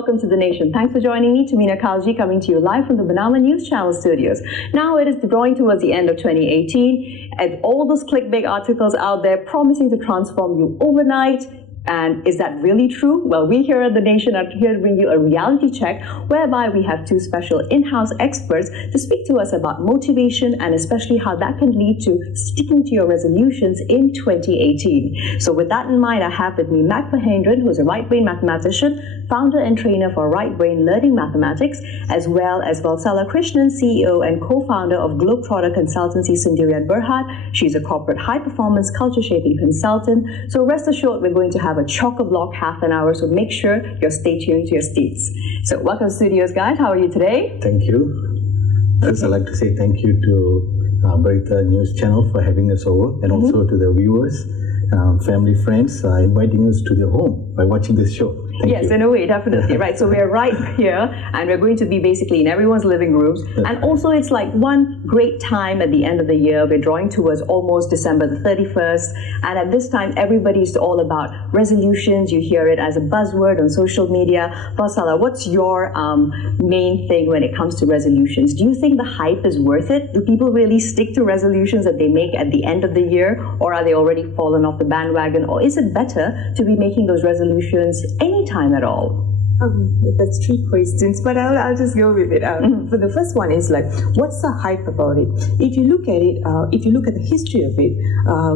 welcome to The Nation. Thanks for joining me, Tamina Kalji, coming to you live from the Bernama News Channel studios. Now it is drawing towards the end of 2018, and all those clickbait articles out there promising to transform you overnight. And is that really true? Well, we here at The Nation are here to bring you a reality check whereby we have two special in-house experts to speak to us about motivation and especially how that can lead to sticking to your resolutions in 2018. So with that in mind, I have with me Mac Mahendran, who's a right-brain mathematician, founder and trainer for Right Brain Learning Mathematics, as well as Valsala Krishnan, CEO and co-founder of Globetrotter Consultancy, Sundari Berhad. She's a corporate high-performance culture-shaping consultant. So rest assured, we're going to have a chock-a-block half an hour, so make sure you're stay tuned to your seats. So welcome to studios, guys. How are you today? Thank you. First, I'd like to say thank you to Berita News Channel for having us over, and also to the viewers, family, friends, inviting us to their home by watching this show. Yes, in a way, definitely, right? So we're right here, and we're going to be basically in everyone's living rooms. And also, it's like one great time at the end of the year. We're drawing towards almost December the 31st. And at this time, everybody's all about resolutions. You hear it as a buzzword on social media. Valsala, what's your main thing when it comes to resolutions? Do you think the hype is worth it? Do people really stick to resolutions that they make at the end of the year? Or are they already fallen off the bandwagon? Or is it better to be making those resolutions anytime at all? That's three questions, but I'll just go with it. For the first one is like, what's the hype about it? If you look at it, if you look at the history of it,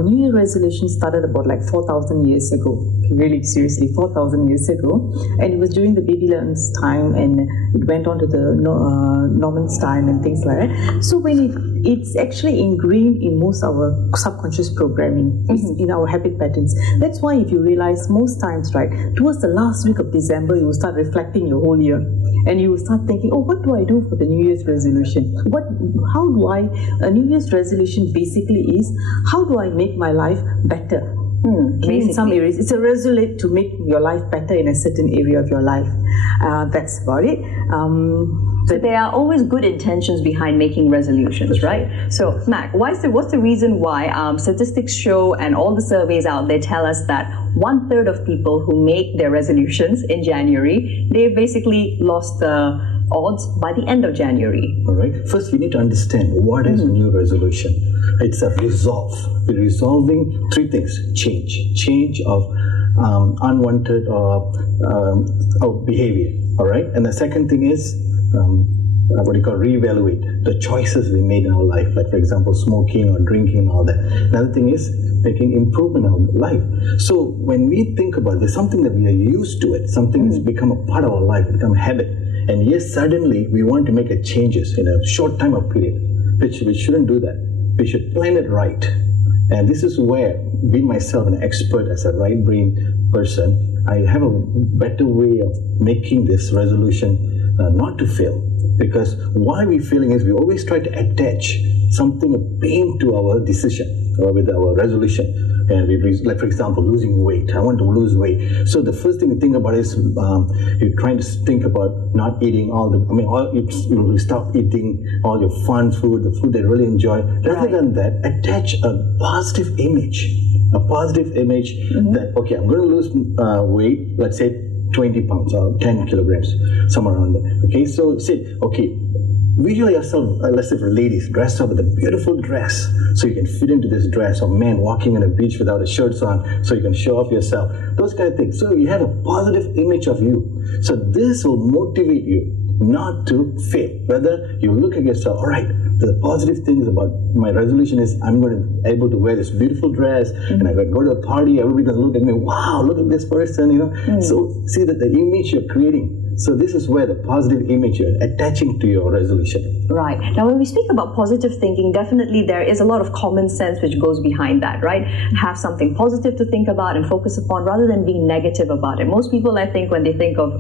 New Year resolution started about like 4,000 years ago. Really, seriously, 4,000 years ago, and it was during the Babylon's time, and it went on to the Norman's time and things like that. So when it's actually ingrained in most of our subconscious programming, in our habit patterns. That's why if you realize most times, right, towards the last week of December, you will start reflecting your whole year, and you will start thinking, oh, what do I do for the New Year's resolution? A New Year's resolution basically is, how do I make my life better? In some areas, it's a resolution to make your life better in a certain area of your life. That's about it. So there are always good intentions behind making resolutions, right? So, Mac, what's the reason why statistics show and all the surveys out there tell us that 1/3 of people who make their resolutions in January, they basically lost the odds by the end of January? All right. First, we need to understand what is new resolution. It's a resolve. We're resolving three things: change of unwanted behavior. All right. And the second thing is what you call reevaluate the choices we made in our life, like for example smoking or drinking and all that. Another thing is making improvement in our life. So when we think about this, something that we are used to it, something has become a part of our life, become a habit, and yes, suddenly we want to make a changes in a short time of period, which we shouldn't do that. We should plan it right. And this is where, being myself an expert as a right brain person, I have a better way of making this resolution not to fail. Because why we're failing is we always try to attach something, a pain to our decision with our resolution. And like for example, losing weight. I want to lose weight. So the first thing you think about is you're trying to think about not eating you stop eating all your fun food, the food that you really enjoy. Rather than that, attach a positive image. That, okay, I'm going to lose weight, let's say 20 pounds or 10 kilograms, somewhere around there. Okay, so say, okay, visual yourself, let's say for ladies, dressed up with a beautiful dress, so you can fit into this dress, or men walking on a beach without a shirt on, so you can show off yourself, those kind of things. So you have a positive image of you. So this will motivate you not to fail. Whether you look at yourself, all right, the positive thing is about my resolution is I'm going to be able to wear this beautiful dress, and I'm going to go to a party, everybody's going to look at me, wow, look at this person, So see that the image you're creating. So this is where the positive image you're attaching to your resolution. Right. Now, when we speak about positive thinking, definitely there is a lot of common sense which goes behind that, right? Have something positive to think about and focus upon rather than being negative about it. Most people, I think, when they think of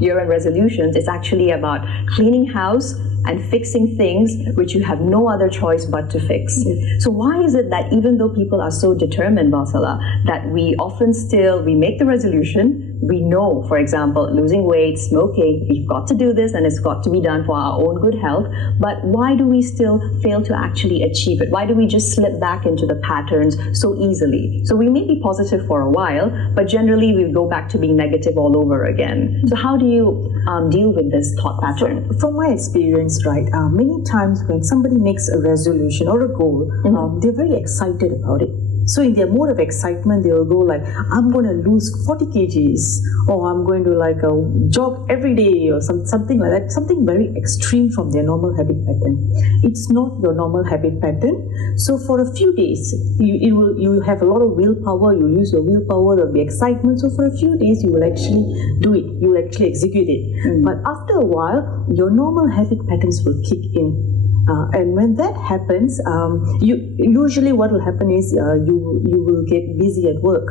year-end resolutions, it's actually about cleaning house and fixing things which you have no other choice but to fix. So why is it that even though people are so determined, Valsala, that we often still, we make the resolution, we know, for example, losing weight, smoking, we've got to do this and it's got to be done for our own good health, but why do we still fail to actually achieve it? Why do we just slip back into the patterns so easily? So we may be positive for a while, but generally we go back to being negative all over again. So how do you deal with this thought pattern? From my experience, right, many times when somebody makes a resolution or a goal, they're very excited about it. So in their mode of excitement, they will go like, I'm going to lose 40 kgs, or I'm going to like jog every day, or something like that, something very extreme from their normal habit pattern. It's not your normal habit pattern. So for a few days, you have a lot of willpower, you'll use your willpower, there'll be excitement. So for a few days, you will actually do it, you will actually execute it. But after a while, your normal habit patterns will kick in. And when that happens, usually what will happen is you will get busy at work,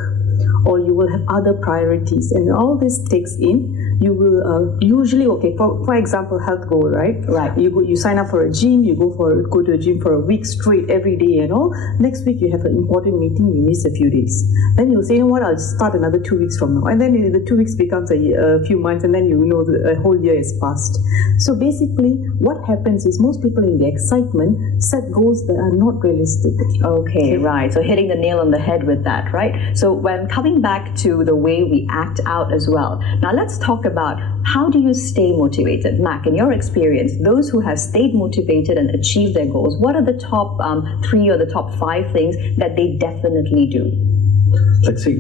or you will have other priorities, and all this takes in. You will usually, okay, for example, health goal, right? Right. You sign up for a gym, you go to a gym for a week straight every day and all. Next week you have an important meeting, you miss a few days. Then you'll say, you know what, I'll start another 2 weeks from now. And then the 2 weeks becomes a few months, and then a whole year is passed. So basically, what happens is most people in their excitement set goals that are not realistic. Okay, right. So hitting the nail on the head with that, right? So when coming back to the way we act out as well. Now let's talk about how do you stay motivated. Mac, in your experience, those who have stayed motivated and achieved their goals, what are the top 3 or the top 5 things that they definitely do? Let's see.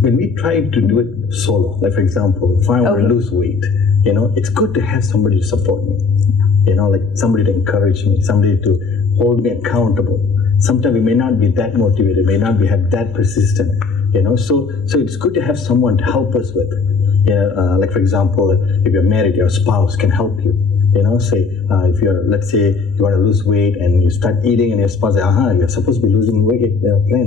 When we try to do it solo, like for example, if I want to lose weight, it's good to have somebody to support me. Like somebody to encourage me, somebody to hold me accountable. Sometimes we may not be that motivated, may not be that persistent. So it's good to have someone to help us with. Like for example, if you're married, your spouse can help you. Say if let's say you want to lose weight and you start eating, and your spouse says, you're supposed to be losing weight.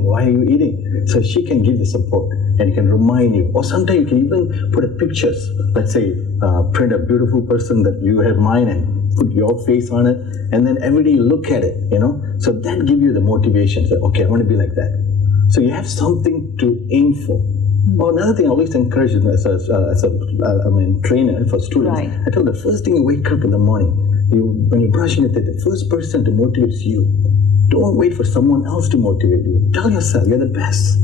Why are you eating? So she can give the support and can remind you. Or sometimes you can even put pictures. Let's say print a beautiful person that you have mine and put your face on it, and then every day you look at it. So that gives you the motivation. So okay, I want to be like that. So you have something to aim for. Or another thing I always encourage as a trainer for students, right. I tell them the first thing you wake up in the morning, when you brush your teeth, the first person to motivate is you. Don't wait for someone else to motivate you. Tell yourself you're the best.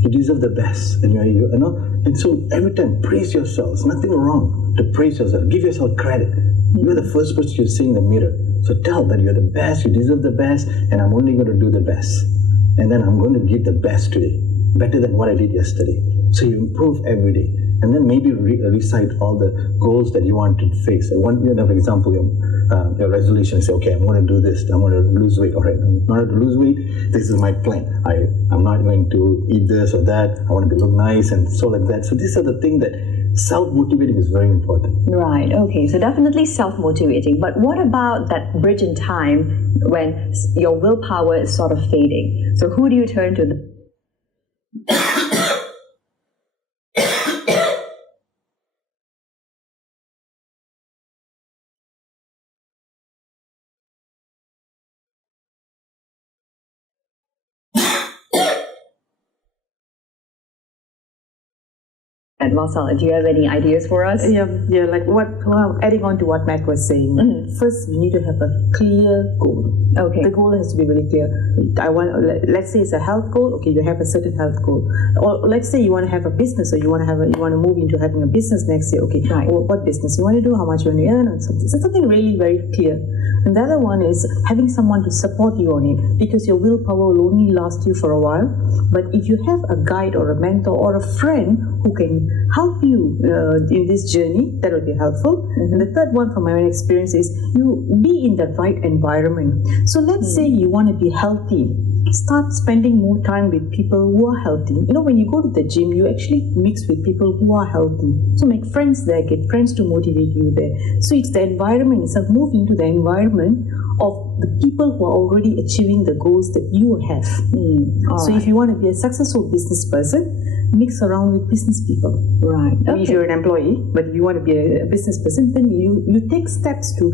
You deserve the best. And and so every time praise yourself. There's nothing wrong to praise yourself. Give yourself credit. You're the first person you see in the mirror. So tell that you're the best, you deserve the best, and I'm only going to do the best. And then I'm going to give the best today, better than what I did yesterday. So you improve every day. And then maybe recite all the goals that you want to face. So for example, your resolution, say, okay, I'm going to do this, I'm going to lose weight. All right, in order to lose weight, this is my plan. I'm not going to eat this or that. I want to look nice and so like that. So these are the things that self-motivating is very important. Right, okay, so definitely self-motivating. But what about that bridge in time when your willpower is sort of fading? So who do you turn to? Valsala, do you have any ideas for us? Yeah, like adding on to what Mac was saying. First, you need to have a clear goal. Okay. The goal has to be very clear. Let's say it's a health goal. Okay, you have a certain health goal. Or let's say you want to have a business, or you want to move into having a business next year. Okay, right. What business you want to do? How much you want to earn? So something really very clear. And the other one is having someone to support you on it, because your willpower will only last you for a while. But if you have a guide or a mentor or a friend who can help you in this journey, that will be helpful. And the third one from my own experience is you be in the right environment. So let's say you want to be healthy. Start spending more time with people who are healthy. When you go to the gym, you actually mix with people who are healthy. So make friends there, get friends to motivate you there. So it's the environment. So move into the environment of the people who are already achieving the goals that you have. So if you want to be a successful business person, mix around with business people. Right. I mean, if you're an employee, but if you want to be a business person, then you take steps to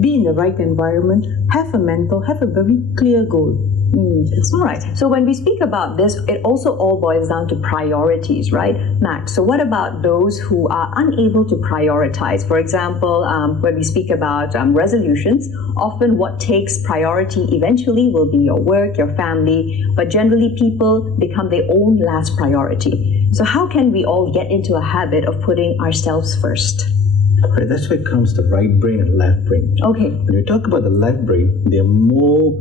be in the right environment, have a mentor, have a very clear goal. All right. So when we speak about this, it also all boils down to priorities, right, Max? So what about those who are unable to prioritize? For example, when we speak about resolutions, often what takes priority eventually will be your work, your family, but generally people become their own last priority. So how can we all get into a habit of putting ourselves first? Right, that's where comes the right brain and left brain. Okay. When we talk about the left brain, they're more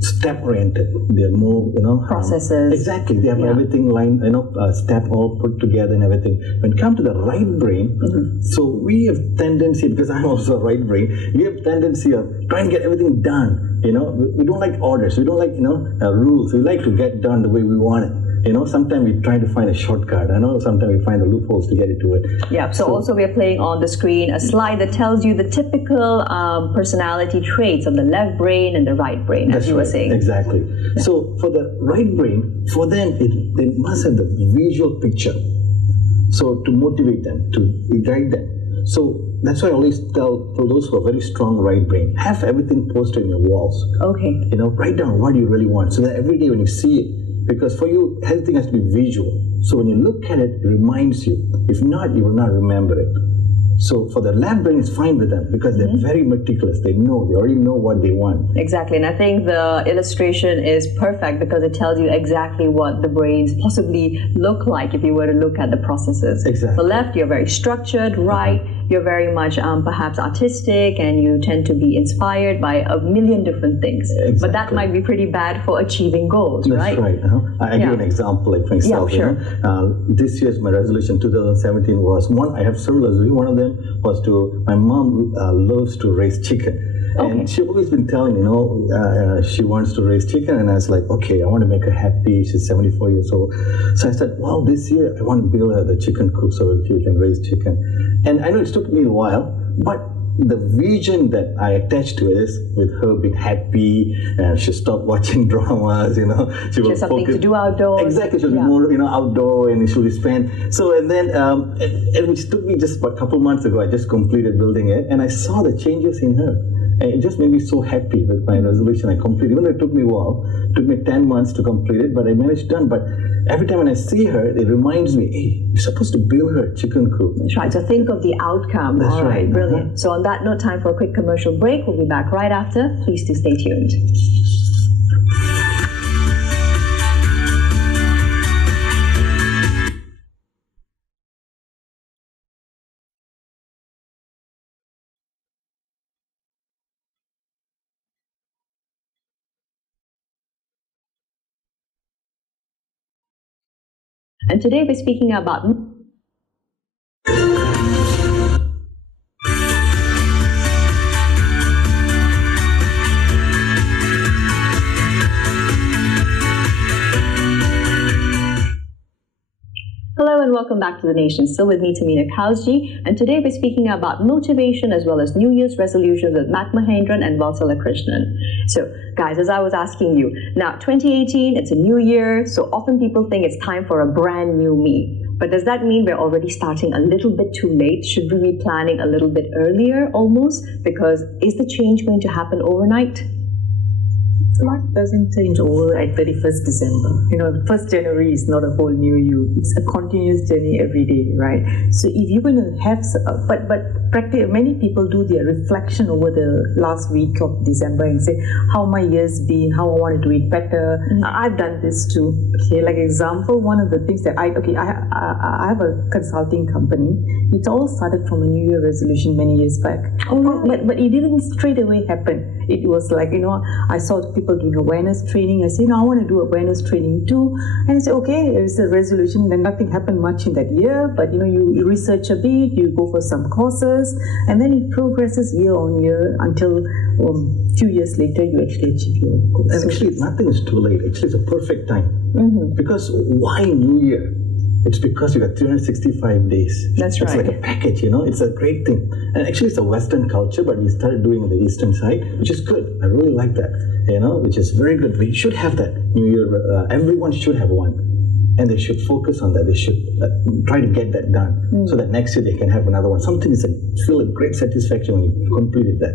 step-oriented. They're more, processes. Exactly. They have everything lined, step all put together and everything. When it comes to the right brain, so we have tendency, because I'm also a right brain, we have tendency of trying to get everything done. We don't like orders. We don't like, rules. We like to get done the way we want it. Sometimes we try to find a shortcut. I know sometimes we find the loopholes to get into it. Yeah, so also we're playing on the screen a slide that tells you the typical personality traits of the left brain and the right brain, as you were saying. Exactly. Yeah. So for the right brain, for them, they must have the visual picture. So to motivate them, to guide them. So that's why I always tell for those who are very strong right brain, have everything posted in your walls. Okay. Write down what you really want, so that every day when you see it, because for you, everything has to be visual. So when you look at it, it reminds you. If not, you will not remember it. So for the left brain, it's fine with them because they're very meticulous. They already know what they want. Exactly. And I think the illustration is perfect because it tells you exactly what the brains possibly look like if you were to look at the processes. Exactly. The left, you're very structured. Right, you're very much perhaps artistic, and you tend to be inspired by a million different things. Exactly. But that might be pretty bad for achieving goals, right? That's right. I give an example like myself. Yeah, sure. This year's my resolution 2017 was one. I have several resolutions. One of them was my mom loves to raise chicken. Okay. And she's always been telling, she wants to raise chicken. And I was like, okay, I want to make her happy. She's 74 years old. So I said, well, this year I want to build her the chicken coop so she can raise chicken. And I know it took me a while, but the vision that I attached to it is with her being happy, and she'll stop watching dramas, she will something focus. To do outdoors. Exactly, she'll be more, outdoor, and she'll spend. So, and then, it which took me just a couple months ago, I just completed building it, and I saw the changes in her. And it just made me so happy with my resolution. I completed, even though it took me a while, it took me 10 months to complete it, but I managed done. But every time when I see her, it reminds me, hey, you're supposed to build her a chicken coop. That's right. So think of the outcome. That's All right. Brilliant. Uh-huh. So on that note, time for a quick commercial break. We'll be back right after. Please do stay tuned. And today we're speaking about Hello and welcome back to The Nation. Still with me, Tamina Kausji, and today we're speaking about motivation as well as New Year's resolutions with Mac Mahendran and Valsala Krishnan. So, guys, as I was asking you, now 2018, it's a new year, so often people think it's time for a brand new me. But does that mean we're already starting a little bit too late? Should we be planning a little bit earlier almost? Because is the change going to happen overnight? Life doesn't change over at 31st December. 1st January is not a whole new you. It's a continuous journey every day, right? So if you're going to have, but practically many people do their reflection over the last week of December and say, how my year's been, how I want to do it better. I've done this too. Okay, like example, one of the things that I have a consulting company. It all started from a New Year resolution many years back. But it didn't straight away happen. It was like, I saw people doing awareness training. I said, I want to do awareness training too. And I said, okay, it's a resolution. Then nothing happened much in that year. But, you research a bit, you go for some courses, and then it progresses year on year until few years later you actually achieve your goals. And actually, nothing is too late. Actually, it's a perfect time. Because why New Year? It's because you got 365 days. That's right. It's like a package, it's a great thing. And actually, it's a Western culture, but we started doing it on the Eastern side, which is good. I really like that, which is very good. We should have that New Year. Everyone should have one, and they should focus on that. They should try to get that done, so that next year they can have another one. Something is feel a great satisfaction when you completed that.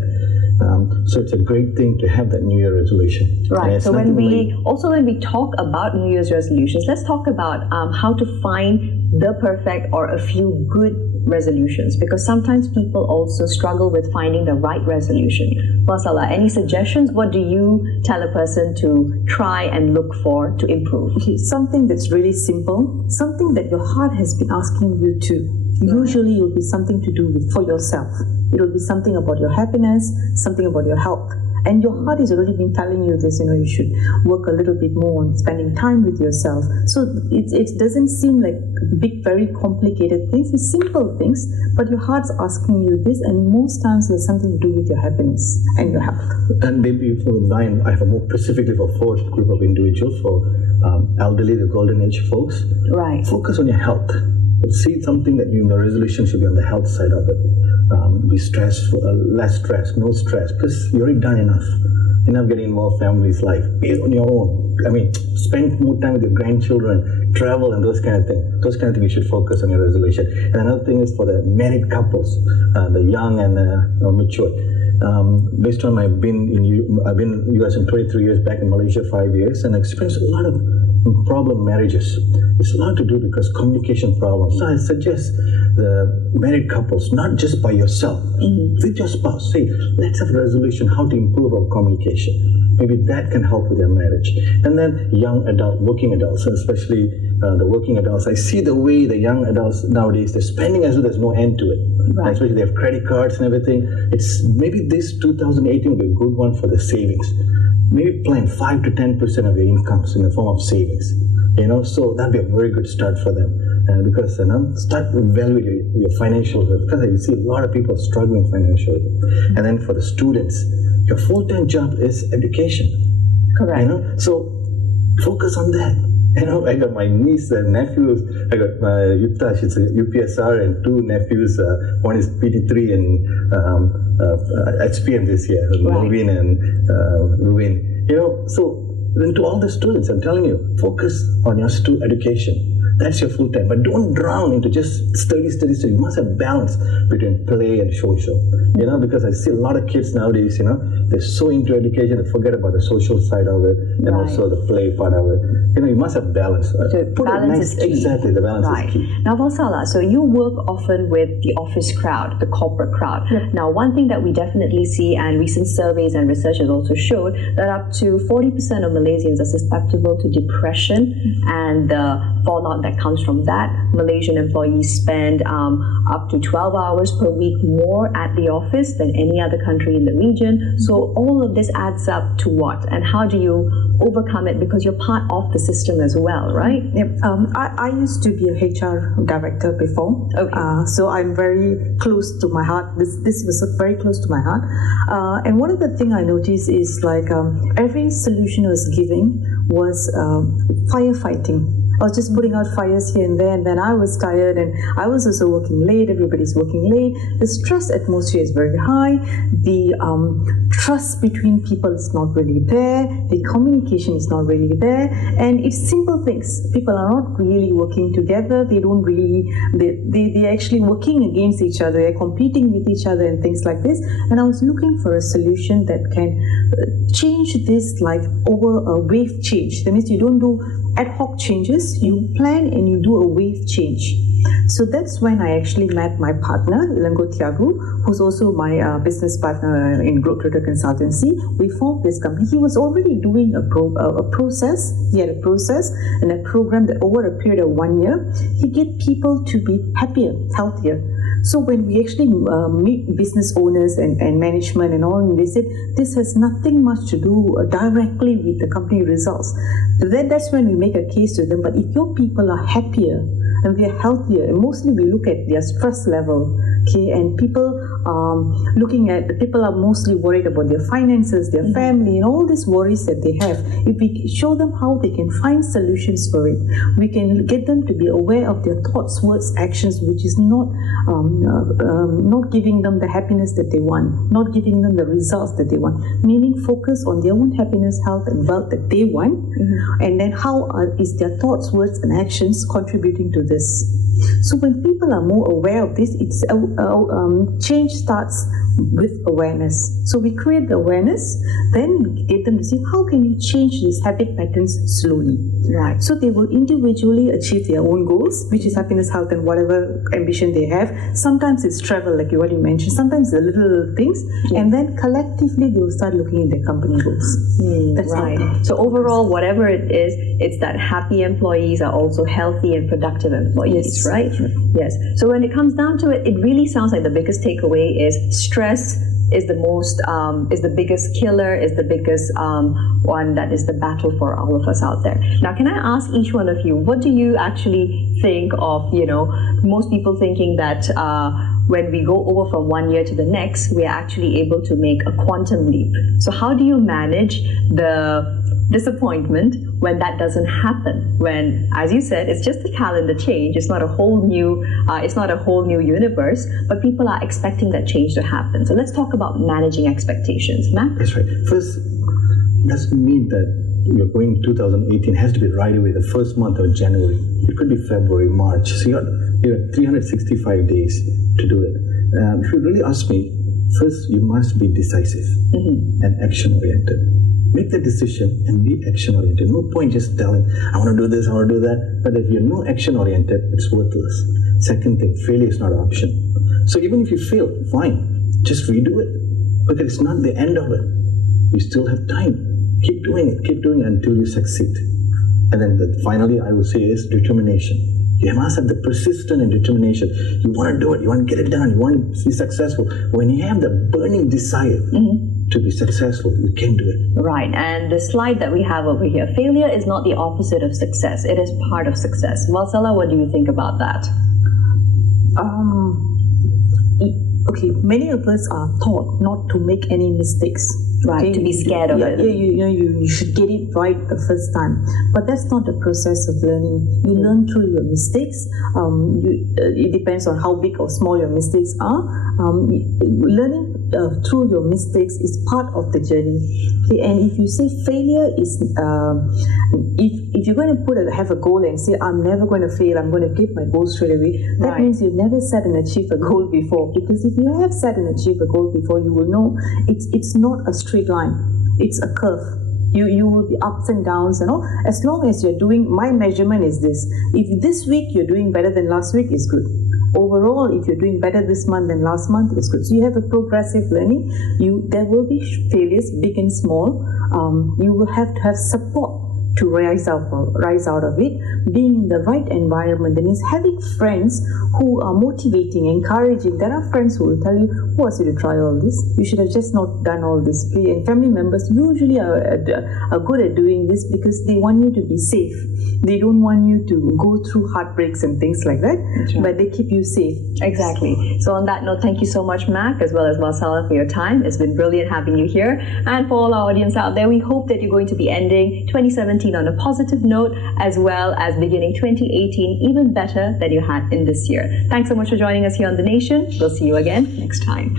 So it's a great thing to have that New Year resolution. Right. So when we talk about New Year's resolutions, let's talk about how to find the perfect or a few good resolutions, because sometimes people also struggle with finding the right resolution. Valsala, any suggestions? What do you tell a person to try and look for to improve? Okay, something that's really simple, something that your heart has been asking you to. Usually it will be something to do with for yourself. It will be something about your happiness, something about your health. And your heart has already been telling you this, you should work a little bit more on spending time with yourself. So it doesn't seem like big, very complicated things. It's simple things, but your heart's asking you this, and most times there's something to do with your happiness and your health. And maybe for mine, I have more specifically for fourth group of individuals, for elderly, the golden age folks. Right. Focus on your health. See something that the resolution should be on the health side of it. Be stressful, less stress, no stress, because you're already done enough. Enough getting involved family's life. Be on your own. Spend more time with your grandchildren, travel and those kind of things. Those kind of things you should focus on your resolution. And another thing is for the married couples, the young and mature. Based on I've been in US in 23 years, back in Malaysia 5 years, and I experienced a lot of problem marriages. It's a lot to do because communication problems. So I suggest the married couples, not just by yourself, with your spouse, say, let's have a resolution how to improve our communication. Maybe that can help with your marriage. And then young adult, working adults, especially the working adults. I see the way the young adults nowadays, they're spending as though there's no end to it. Right. Especially they have credit cards and everything. It's maybe this 2018 will be a good one for the savings. Maybe plan 5 to 10% of your incomes in the form of savings. So that'd be a very good start for them. Because start evaluating your financial health, because I see a lot of people struggling financially. And then for the students, your full-time job is education. Correct. So focus on that. I got my niece and nephews. I got my Yukta, she's a UPSR, and two nephews. One is PT3 and HPM this year, Naveen and Ruin. So then to all the students, I'm telling you, focus on your education. That's your full time. But don't drown into just study. You must have balance between play and social. Because I see a lot of kids nowadays, they're so into education, they forget about the social side of it and also the play part of it. You must have balance. Balance is key. Exactly, the balance is key. Now, Valsala, so you work often with the office crowd, the corporate crowd. Yep. Now, one thing that we definitely see, and recent surveys and research has also showed, that up to 40% of Malaysians are susceptible to depression and the fallout that comes from that. Malaysian employees spend up to 12 hours per week more at the office than any other country in the region. So all of this adds up to what? And how do you overcome it? Because you're part of the system as well, right? Yep. I used to be a HR director before. Okay. So I'm very close to my heart. This was very close to my heart. And one of the things I noticed is every solution I was giving was firefighting. I was just putting out fires here and there, and then I was tired, and I was also working late. Everybody's working late. The stress atmosphere is very high. The trust between people is not really there. The communication is not really there, and it's simple things. People are not really working together. They don't really. They're actually working against each other. They're competing with each other and things like this. And I was looking for a solution that can change this over a wave change. That means you don't do ad hoc changes, you plan and you do a wave change. So that's when I actually met my partner, Ilango Tiago, who's also my business partner in Globetrotter Consultancy. We formed this company. He was already doing a process. He had a process and a program that over a period of 1 year, he get people to be happier, healthier. So when we actually meet business owners and management and all, they said, this has nothing much to do directly with the company results. So that's when we make a case to them. But if your people are happier and they are healthier, and mostly we look at their stress level, Okay, and people are mostly worried about their finances, their family, and all these worries that they have. If we show them how they can find solutions for it, we can get them to be aware of their thoughts, words, actions, which is not giving them the happiness that they want, not giving them the results that they want. Meaning, focus on their own happiness, health, and wealth that they want, and then how is their thoughts, words, and actions contributing to this. So when people are more aware of this, it's change starts with awareness. So we create the awareness, then get them to see how can you change these habit patterns slowly. Right. So they will individually achieve their own goals, which is happiness, health, and whatever ambition they have. Sometimes it's travel, like what you mentioned. Sometimes the little things, and then collectively they will start looking at their company goals. That's right. So overall, whatever it is, it's that happy employees are also healthy and productive employees. Yes. Right? Yes. So when it comes down to it, it really sounds like the biggest takeaway is stress is the biggest killer, is the biggest one that is the battle for all of us out there. Now, can I ask each one of you, what do you actually think of, most people thinking that when we go over from one year to the next, we are actually able to make a quantum leap. So how do you manage the disappointment when that doesn't happen? When, as you said, it's just a calendar change. It's not a whole new universe, but people are expecting that change to happen. So let's talk about managing expectations. Matt? That's right. First, it doesn't mean that you're going 2018 has to be right away, the first month of January. It could be February, March. So you have 365 days to do it. If you really ask me, first you must be decisive and action-oriented. Make the decision and be action-oriented. No point just telling, I want to do this, I want to do that. But if you're no action-oriented, it's worthless. Second thing, failure is not an option. So even if you fail, fine, just redo it. Because it's not the end of it. You still have time. Keep doing it until you succeed. And then finally, I would say is determination. You must have the persistence and determination. You want to do it, you want to get it done, you want to be successful. When you have the burning desire to be successful, you can do it. Right, and the slide that we have over here, failure is not the opposite of success. It is part of success. Valsala, what do you think about that? Okay, many of us are taught not to make any mistakes. Right, okay? To be scared of it. You should get it right the first time. But that's not the process of learning. You learn through your mistakes. It depends on how big or small your mistakes are. Learning through your mistakes is part of the journey. Okay? And if you say failure is, if you're going to have a goal and say, I'm never going to fail, I'm going to get my goal straight away, that means you've never set and achieved a goal before. Because if you have set and achieved a goal before, you will know it's not a straight line. It's a curve. You will be ups and downs, as long as you're doing, my measurement is this. If this week you're doing better than last week, is good. Overall, if you're doing better this month than last month, it's good. So you have a progressive learning. There will be failures, big and small. You will have to have support to rise out of it. Being in the right environment, that means having friends who are motivating, encouraging. There are friends who will tell you, who asked you to try all this? You should have just not done all this. And family members usually are good at doing this because they want you to be safe. They don't want you to go through heartbreaks and things like that, but they keep you safe. Exactly. So on that note, thank you so much, Mac, as well as Valsala, for your time. It's been brilliant having you here. And for all our audience out there, we hope that you're going to be ending 2017 on a positive note, as well as beginning 2018 even better than you had in this year. Thanks so much for joining us here on The Nation. We'll see you again next time.